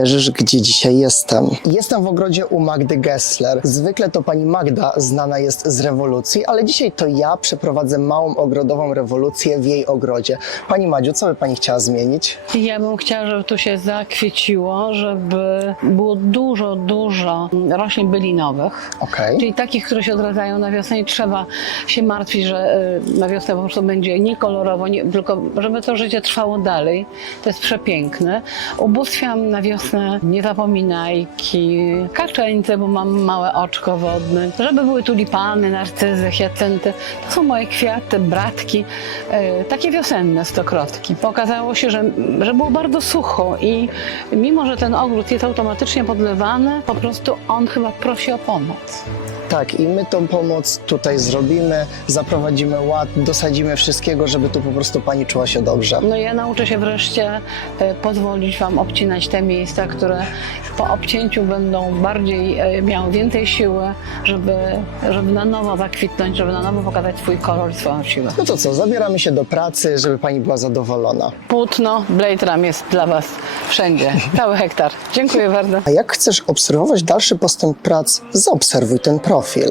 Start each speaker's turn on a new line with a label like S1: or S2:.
S1: uwierzysz, gdzie dzisiaj jestem. Jestem w ogrodzie u Magdy Gessler. Zwykle to pani Magda znana jest z rewolucji, ale dzisiaj to ja przeprowadzę małą ogrodową rewolucję w jej ogrodzie. Pani Madziu, co by pani chciała zmienić?
S2: Ja bym chciała, żeby tu się zakwieciło, żeby było dużo, dużo roślin bylinowych.
S1: Okej.
S2: Czyli takich, które się odradzają na wiosnę i trzeba się martwić, że y, na wiosnę po prostu będzie niekolorowo, nie, tylko żeby to życie trwało dalej. To jest przepiękne. Ubóstwiam na wiosnę niezapominajki, kaczeńce, bo mam małe oczko wodne, żeby były tulipany, narcyzy, hiacynty. To są moje kwiaty, bratki, y, takie wiosenne stokrotki. Pokazało się, że, że było bardzo sucho i mimo, że ten ogród jest automatycznie podlewany, po prostu on chyba prosi o pomoc.
S1: Tak, i my tą pomoc tutaj zrobimy, zaprowadzimy ład, dosadzimy wszystkiego, żeby tu po prostu pani czuła się dobrze.
S2: No ja nauczę się wreszcie e, pozwolić Wam obcinać te miejsca, które po obcięciu będą bardziej, e, miały więcej siły, żeby, żeby na nowo zakwitnąć, żeby na nowo pokazać swój kolor swoją siłę.
S1: No to co, zabieramy się do pracy, żeby pani była zadowolona.
S2: Płótno, Blade Ram jest dla Was wszędzie, cały hektar. Dziękuję bardzo.
S1: A jak chcesz obserwować dalszy postęp prac, zaobserwuj ten profil.